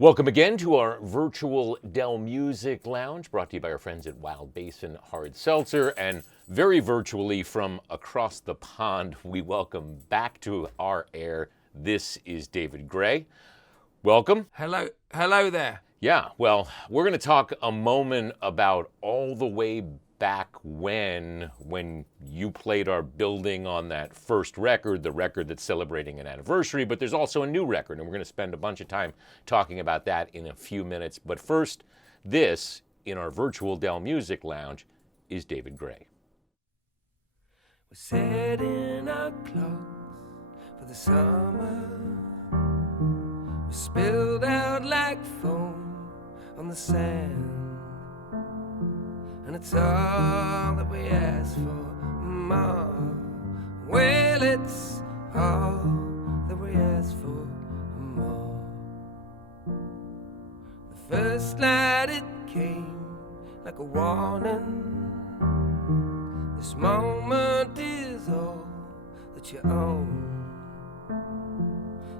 Welcome again to our virtual Dell Music Lounge, brought to you by our friends at Wild Basin Hard Seltzer. And very virtually from across the pond, we welcome back to our air. This is David Gray. Welcome. Hello there. Yeah, well, we're going to talk a moment about all the way back when you played our building on that first record, the record that's celebrating an anniversary, but there's also a new record, and we're going to spend a bunch of time talking about that in a few minutes. But first, this, in our virtual Dell Music Lounge, is David Gray. We're setting our clothes for the summer. We spilled out like foam on the sand. And it's all that we ask for, Mom. Well, it's all that we ask for, Mom. The first night it came like a warning. This moment is all that you own.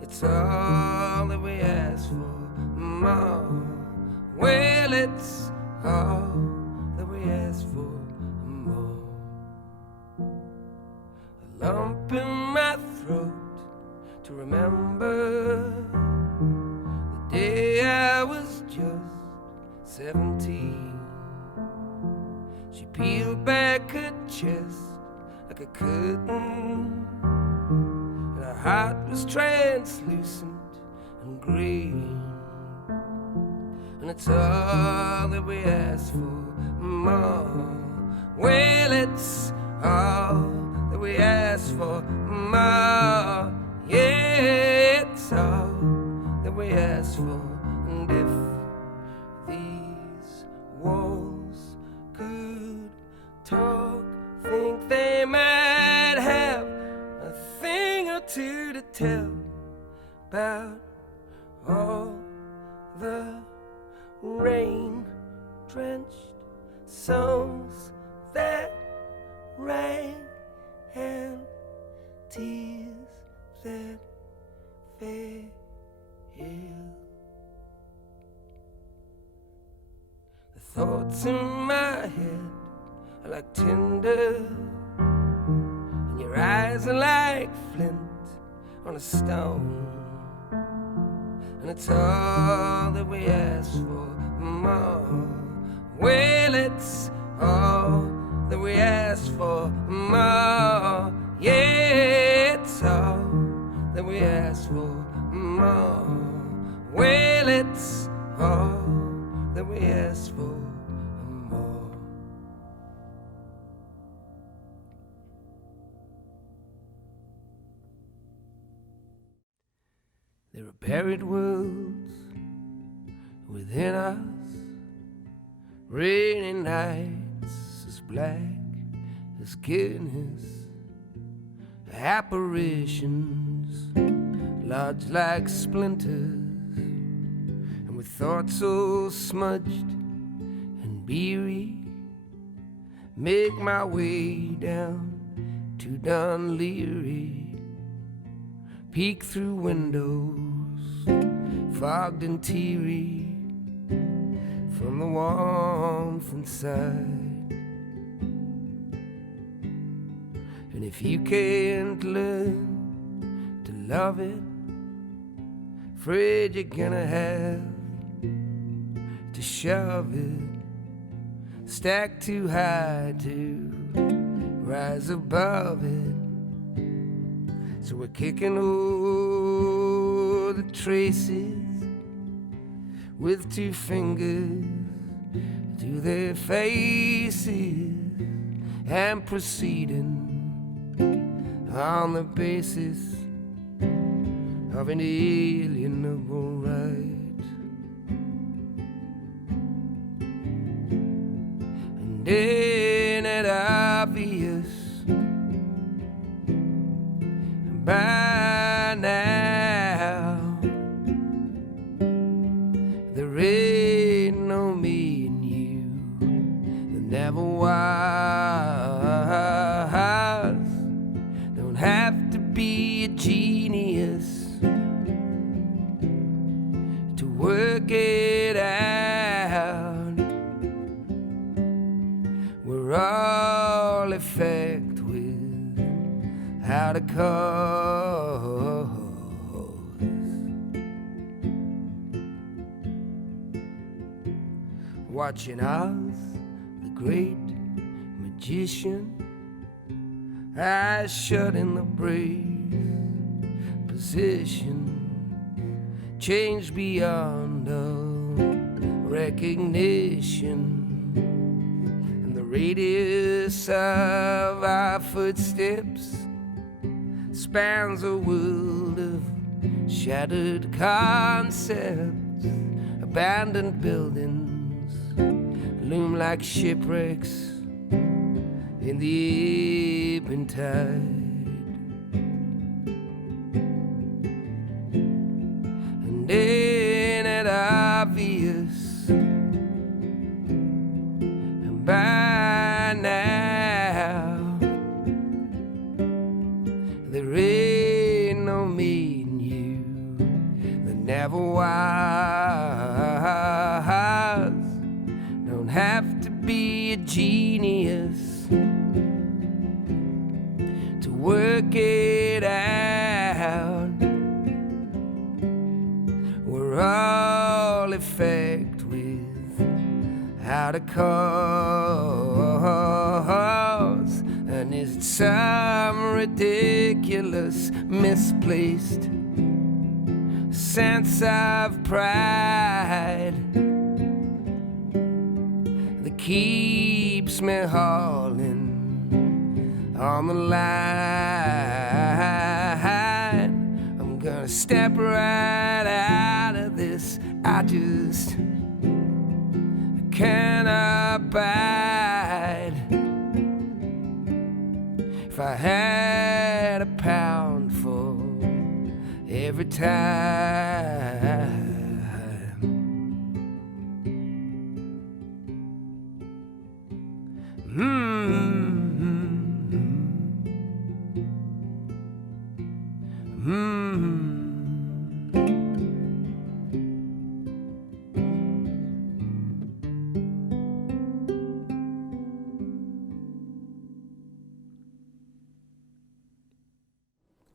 It's all that we ask for, Mom. Well, it's all that we ask for more. A lump in my throat to remember the day I was just 17. She peeled back her chest like a curtain, and her heart was translucent and green. And it's all that we ask for, Mom. Well, it's all that we ask for, Mom. Yeah, it's all that we ask for. And if these walls could talk, think they might have a thing or two to tell about all the rain-drenched songs that rang and tears that fell. The thoughts in my head are like tinder, and your eyes are like flint on a stone. And it's all that we ask for, Mom. Well, it's all that we ask for, Mom. Yeah, it's all that we ask for, Mom. Well, it's all that we ask for, Mom. There are buried worlds within us, rainy nights as black as goodness, apparitions lodged like splinters, and with thoughts so smudged and beery, make my way down to Dunleary. Peek through windows, fogged and teary, from the warmth inside. And if you can't learn to love it, afraid you're gonna have to shove it, stacked too high to rise above it. So we're kicking over the traces with two fingers to their faces and proceeding on the basis of an alienable right. And ain't it obvious by now there ain't no me and you, there never was. Don't have to be a genius to work work it out. We're all effect without a cause. Watching Oz, the great magician, eyes shut in the brave position, changed beyond all recognition, and the radius of our footsteps spans a world of shattered concepts. Abandoned buildings loom like shipwrecks in the ebbing tide. And ain't it obvious? And by now there ain't no me and you. There never was. Don't have to be a genius to work it out. We're all effect without a cause. And is it some ridiculous, misplaced sense of pride that keeps me hauling on the line? I'm gonna step right out of this. I just can't abide. If I had a pound for every time.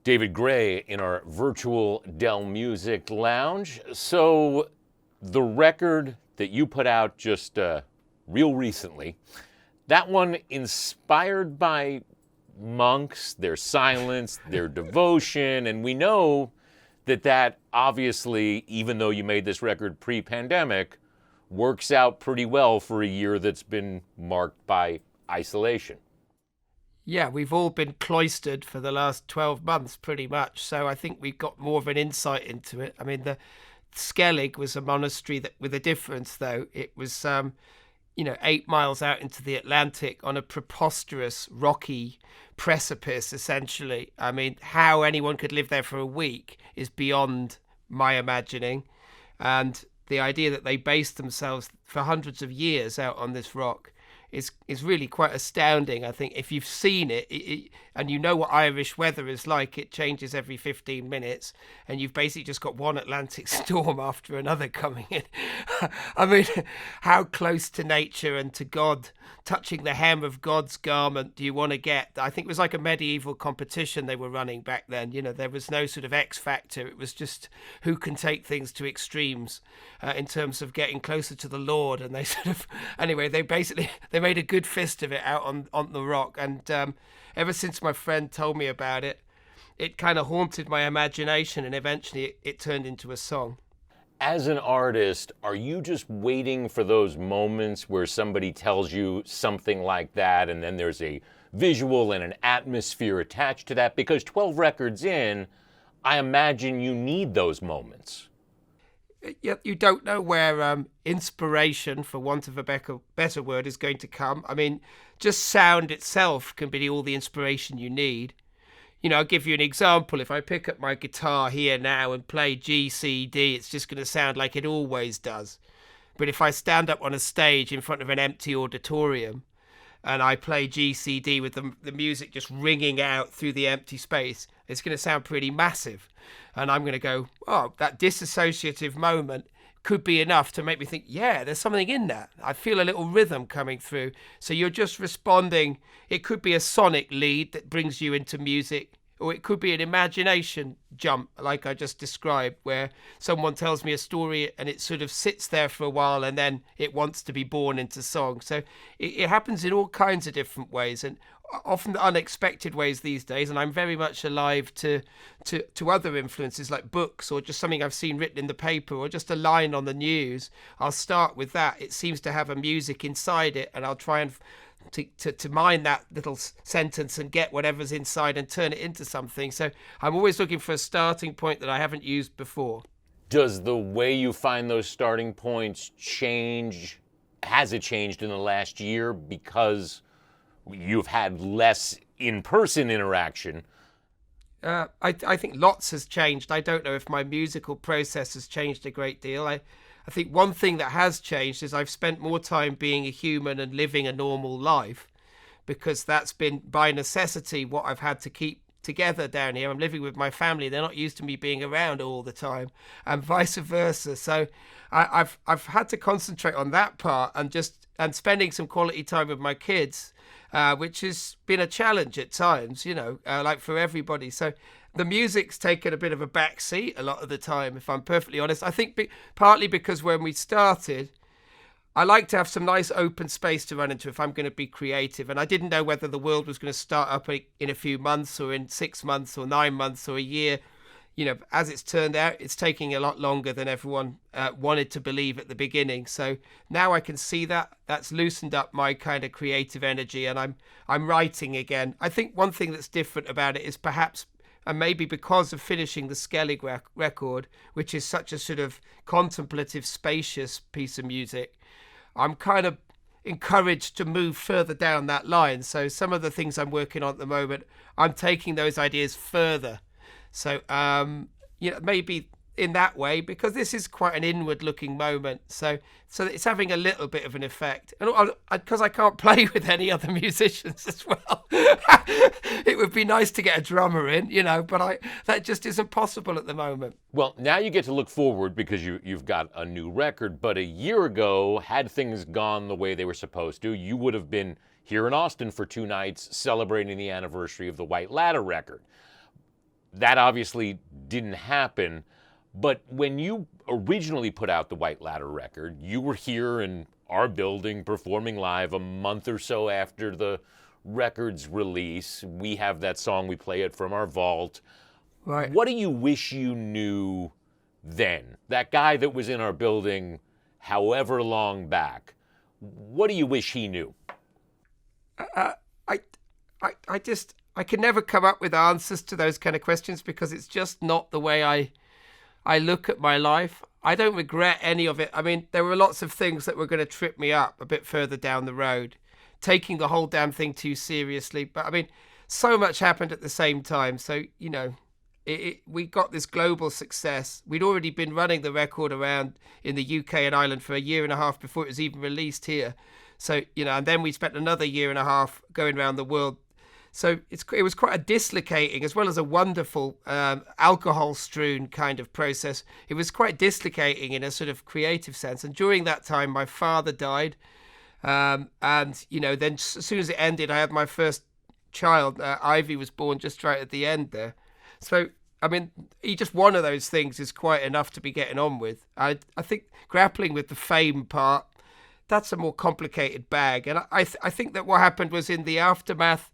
David Gray in our virtual Dell Music Lounge. So the record that you put out just real recently, that one inspired by monks, their silence, their devotion, and we know that obviously, even though you made this record pre-pandemic, works out pretty well for a year that's been marked by isolation. Yeah, we've all been cloistered for the last 12 months, pretty much. So I think we've got more of an insight into it. I mean, the Skellig was a monastery that, with a difference, though. It was, 8 miles out into the Atlantic on a preposterous, rocky precipice, essentially. I mean, how anyone could live there for a week is beyond my imagining. And the idea that they based themselves for hundreds of years out on this rock is really quite astounding. I think if you've seen it, and you know what Irish weather is like, it changes every 15 minutes, and you've basically just got one Atlantic storm after another coming in. I mean, how close to nature and to God, touching the hem of God's garment, do you want to get? I think it was like a medieval competition they were running back then. There was no sort of X factor. It was just who can take things to extremes in terms of getting closer to the Lord. And they anyway, they made a good fist of it out on the rock. And ever since my friend told me about it, it kind of haunted my imagination, and eventually it turned into a song. As an artist, are you just waiting for those moments where somebody tells you something like that, and then there's a visual and an atmosphere attached to that? Because 12 records in, I imagine you need those moments. You don't know where inspiration, for want of a better word, is going to come. I mean, just sound itself can be all the inspiration you need. I'll give you an example. If I pick up my guitar here now and play G, C, D, it's just going to sound like it always does. But if I stand up on a stage in front of an empty auditorium and I play G, C, D with the music just ringing out through the empty space, it's going to sound pretty massive. And I'm going to go, oh, that disassociative moment could be enough to make me think, yeah, there's something in that. I feel a little rhythm coming through. So you're just responding. It could be a sonic lead that brings you into music, or it could be an imagination jump, like I just described, where someone tells me a story and it sort of sits there for a while and then it wants to be born into song. So it happens in all kinds of different ways, and often unexpected ways these days. And I'm very much alive to other influences like books, or just something I've seen written in the paper, or just a line on the news. I'll start with that. It seems to have a music inside it, and I'll try and to mine that little sentence and get whatever's inside and turn it into something. So I'm always looking for a starting point that I haven't used before. Does the way you find those starting points change? Has it changed in the last year because you've had less in-person interaction? I think lots has changed. I don't know if my musical process has changed a great deal. I think one thing that has changed is I've spent more time being a human and living a normal life, because that's been by necessity what I've had to keep together down here. I'm living with my family. They're not used to me being around all the time, and vice versa. So I've had to concentrate on that part and spending some quality time with my kids, which has been a challenge at times, like for everybody. So the music's taken a bit of a back seat a lot of the time, if I'm perfectly honest. I think partly because when we started, I like to have some nice open space to run into if I'm going to be creative. And I didn't know whether the world was going to start up in a few months, or in 6 months or 9 months or a year. As it's turned out, it's taking a lot longer than everyone wanted to believe at the beginning. So now I can see that's loosened up my kind of creative energy, and I'm writing again. I think one thing that's different about it is perhaps, and maybe because of finishing the Skellig record, which is such a sort of contemplative, spacious piece of music, I'm kind of encouraged to move further down that line. So some of the things I'm working on at the moment, I'm taking those ideas further. So, maybe in that way, because this is quite an inward-looking moment. So it's having a little bit of an effect. And because I can't play with any other musicians as well. It would be nice to get a drummer in, but that just isn't possible at the moment. Well, now you get to look forward because you've got a new record. But a year ago, had things gone the way they were supposed to, you would have been here in Austin for 2 nights celebrating the anniversary of the White Ladder record. That obviously didn't happen, but when you originally put out the White Ladder record, you were here in our building performing live a month or so after the record's release. We have that song, we play it from our vault. Right. What do you wish you knew then? That guy that was in our building however long back, what do you wish he knew? I can never come up with answers to those kind of questions, because it's just not the way I look at my life. I don't regret any of it. I mean, there were lots of things that were going to trip me up a bit further down the road, taking the whole damn thing too seriously. But I mean, so much happened at the same time. So, we got this global success. We'd already been running the record around in the UK and Ireland for a year and a half before it was even released here. So, and then we spent another year and a half going around the world. So it was quite a dislocating, as well as a wonderful alcohol-strewn kind of process. It was quite dislocating in a sort of creative sense. And during that time, my father died. And, then as soon as it ended, I had my first child. Ivy was born just right at the end there. So, I mean, just one of those things is quite enough to be getting on with. I think grappling with the fame part, that's a more complicated bag. And I think that what happened was in the aftermath,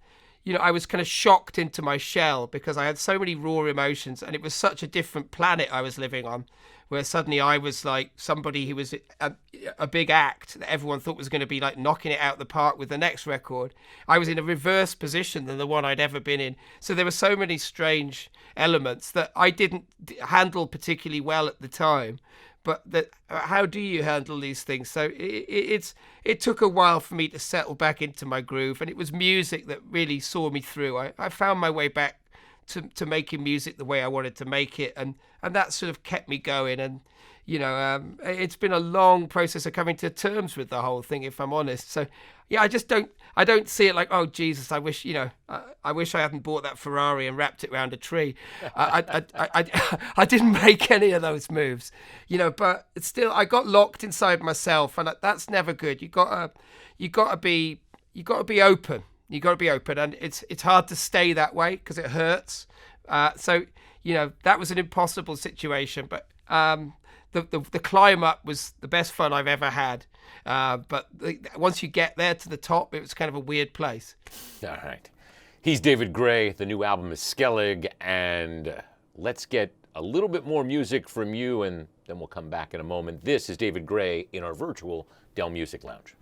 I was kind of shocked into my shell, because I had so many raw emotions, and it was such a different planet I was living on, where suddenly I was like somebody who was a big act that everyone thought was going to be like knocking it out the park with the next record. I was in a reverse position than the one I'd ever been in. So there were so many strange elements that I didn't handle particularly well at the time. But how do you handle these things? So it took a while for me to settle back into my groove, and it was music that really saw me through. I found my way back to making music the way I wanted to make it, and that sort of kept me going. And It's been a long process of coming to terms with the whole thing, if I'm honest. So, yeah, I don't see it like, oh Jesus, I wish I wish I hadn't bought that Ferrari and wrapped it around a tree. I didn't make any of those moves, but it's still, I got locked inside myself, and that's never good. You gotta be open. You got to be open, and it's hard to stay that way because it hurts. So that was an impossible situation, but the climb up was the best fun I've ever had. But once you get there to the top, it was kind of a weird place. All right. He's David Gray. The new album is Skellig, and let's get a little bit more music from you, and then we'll come back in a moment. This is David Gray in our virtual Dell Music Lounge.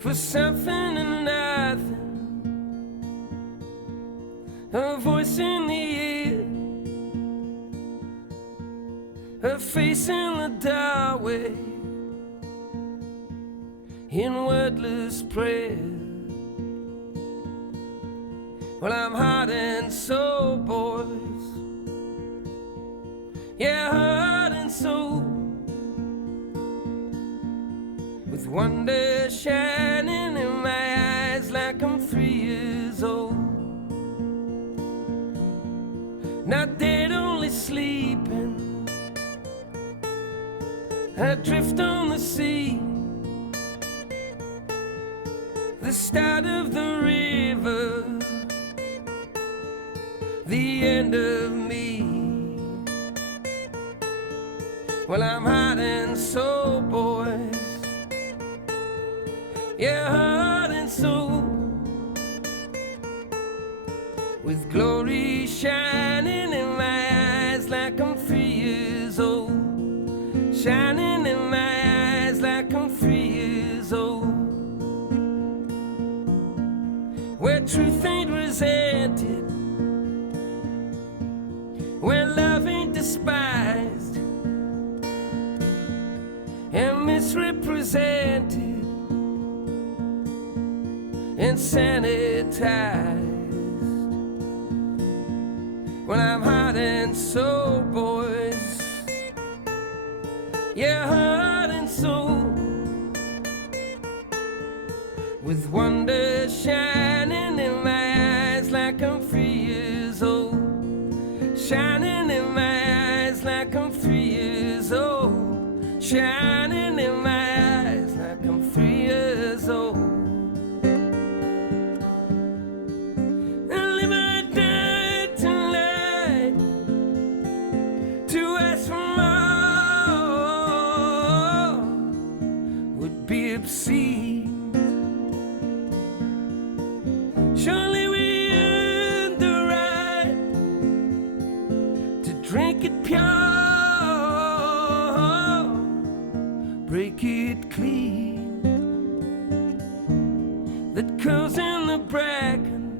For something and nothing, a voice in the air, a face in the doorway, in wordless prayer. Well, I'm heart and soul, boys. Yeah, heart and soul, with wonder shining in my eyes like I'm 3 years old. Not dead, only sleeping. I drift on the sea, the start of the river, the end of me. Well, I'm heart and soul, boys. Yeah, heart and soul, with glory shining in my eyes like I'm 3 years old. Shining in my eyes like I'm 3 years old. Where truth ain't resented, where love ain't despised and misrepresented and sanitized. Well, I'm heart and soul, boys. Yeah, heart and soul, with wonder shining in my eyes like I'm 3 years old. Shining in my eyes like I'm 3 years old. Shining in my eyes like I'm 3 years old. Surely we earned the right to drink it pure, break it clean, that curls in the bracken,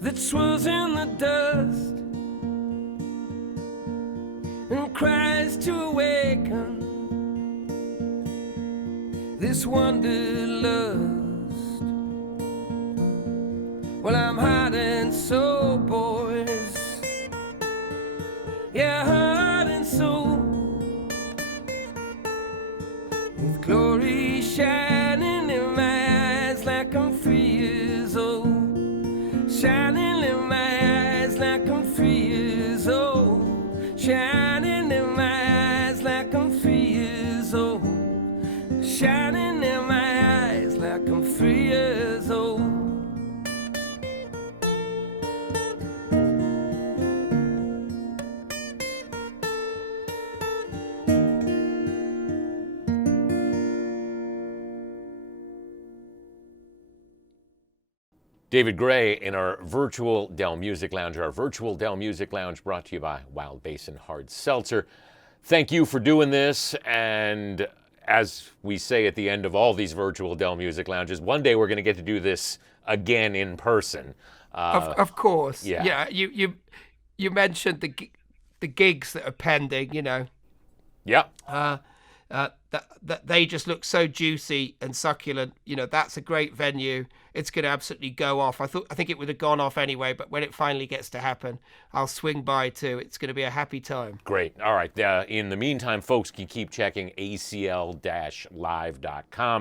that swirls in the dust, and cries to awaken this wanderlust. Well, I'm heart and soul, boys. Yeah, heart and soul, with glory shining in my eyes like I'm 3 years old. Shining in my eyes like I'm 3 years old. Shining in my eyes like I'm 3 years old. Shining in my eyes like I'm 3 years old. David Gray in our virtual Dell Music Lounge. Our virtual Dell Music Lounge brought to you by Wild Basin Hard Seltzer. Thank you for doing this, and as we say at the end of all these virtual Dell Music Lounges, one day we're going to get to do this again in person. Of course. Yeah. You mentioned the gigs that are pending. Yeah. That they just look so juicy and succulent. That's a great venue. It's going to absolutely go off. I think it would have gone off anyway, but when it finally gets to happen, I'll swing by too. It's going to be a happy time. Great. All right. In the meantime, folks can keep checking acl-live.com.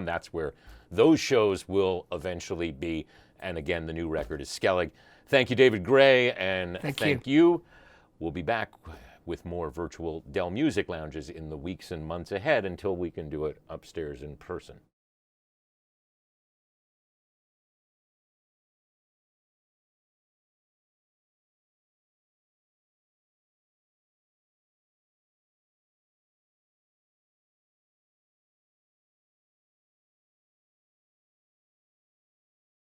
That's where those shows will eventually be. And again, the new record is Skellig. Thank you, David Gray, and thank you. We'll be back with more virtual Dell Music Lounges in the weeks and months ahead until we can do it upstairs in person.